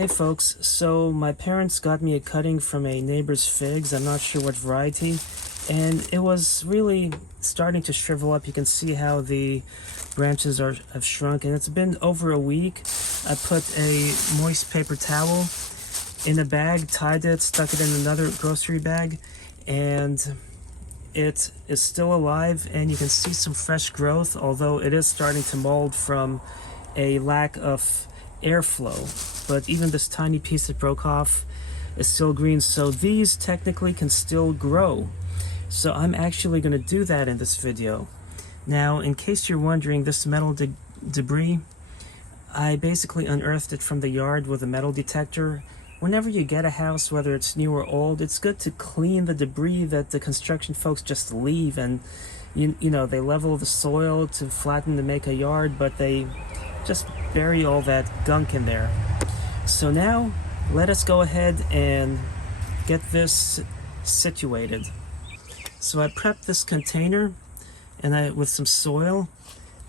Hey folks, so my parents got me a cutting from a neighbor's figs. I'm not sure what variety, and it was really starting to shrivel up. You can see how the branches have shrunk, and it's been over a week. I put a moist paper towel in a bag, tied it, stuck it in another grocery bag, and it is still alive, and you can see some fresh growth, although it is starting to mold from a lack of airflow. But even this tiny piece that broke off is still green, so these technically can still grow. So I'm actually going to do that in this video. Now, in case you're wondering, this metal debris, I basically unearthed it from the yard with a metal detector. Whenever you get a house, whether it's new or old, it's good to clean the debris that the construction folks just leave, and you know, they level the soil to flatten to make a yard, but they just bury all that gunk in there. So now let us go ahead and get this situated. So I prepped this container with some soil,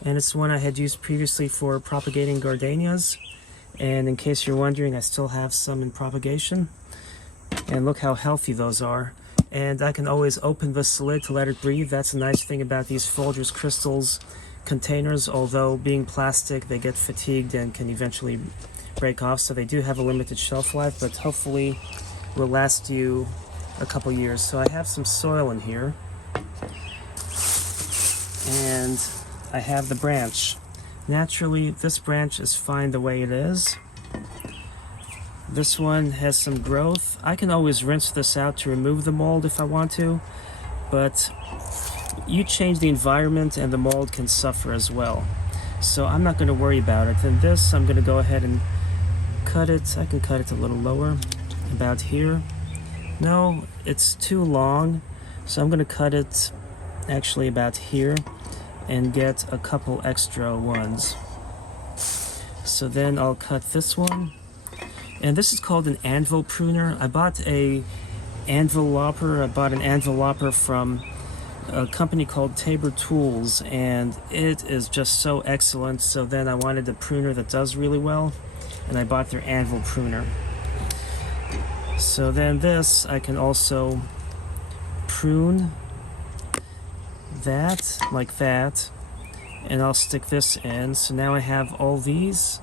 and it's one I had used previously for propagating gardenias. And in case you're wondering, I still have some in propagation. And look how healthy those are. And I can always open this lid to let it breathe. That's a nice thing about these Folgers crystals containers. Although being plastic, they get fatigued and can eventually break off. So they do have a limited shelf life, but hopefully will last you a couple years. So I have some soil in here. And I have the branch. Naturally, this branch is fine the way it is. This one has some growth. I can always rinse this out to remove the mold if I want to, but you change the environment and the mold can suffer as well. So I'm not going to worry about it. And this, I'm going to go ahead and cut it. I can cut it a little lower, about here. No, it's too long, so I'm going to cut it actually about here and get a couple extra ones. So then I'll cut this one, and this is called an anvil pruner. I bought an anvil lopper from a company called Tabor Tools, and it is just so excellent. So then I wanted a pruner that does really well, and I bought their anvil pruner. So then this, I can also prune that, like that, and I'll stick this in. So now I have all these,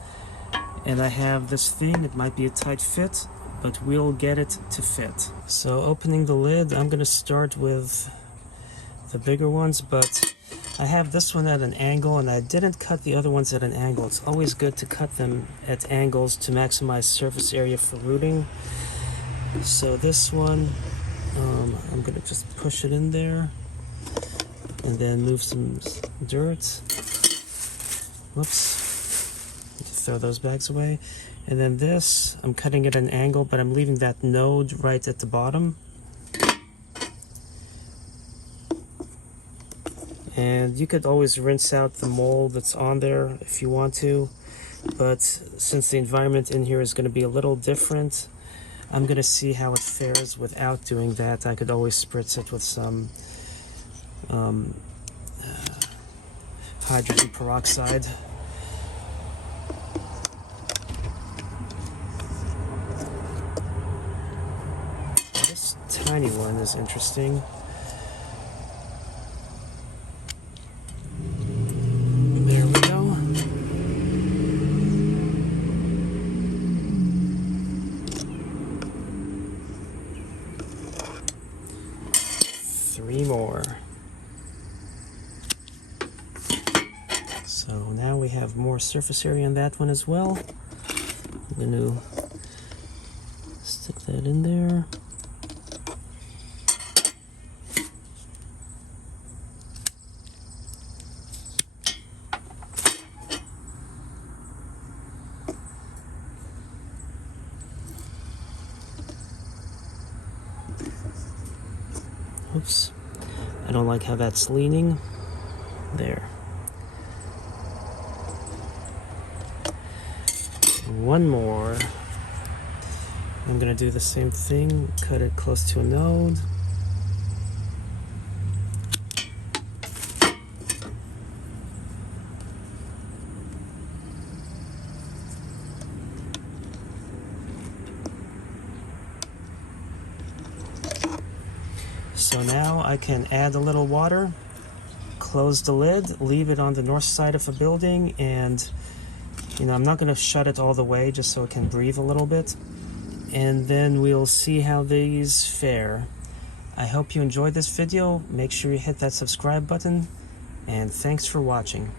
and I have this thing. It might be a tight fit, but we'll get it to fit. So opening the lid, I'm going to start with the bigger ones, but I have this one at an angle, and I didn't cut the other ones at an angle. It's always good to cut them at angles to maximize surface area for rooting. So this one, I'm going to just push it in there and then move some dirt. Whoops. Need to throw those bags away. And then this, I'm cutting it at an angle, but I'm leaving that node right at the bottom. And you could always rinse out the mold that's on there if you want to, but since the environment in here is going to be a little different, I'm going to see how it fares without doing that. I could always spritz it with some hydrogen peroxide. This tiny one is interesting. There we go. Three more. So now we have more surface area on that one as well. I'm going to stick that in there. Oops, I don't like how that's leaning. There. One more. I'm going to do the same thing, cut it close to a node. So now I can add a little water, close the lid, leave it on the north side of a building, and I'm not going to shut it all the way just so it can breathe a little bit. And then we'll see how these fare. I hope you enjoyed this video. Make sure you hit that subscribe button, and thanks for watching.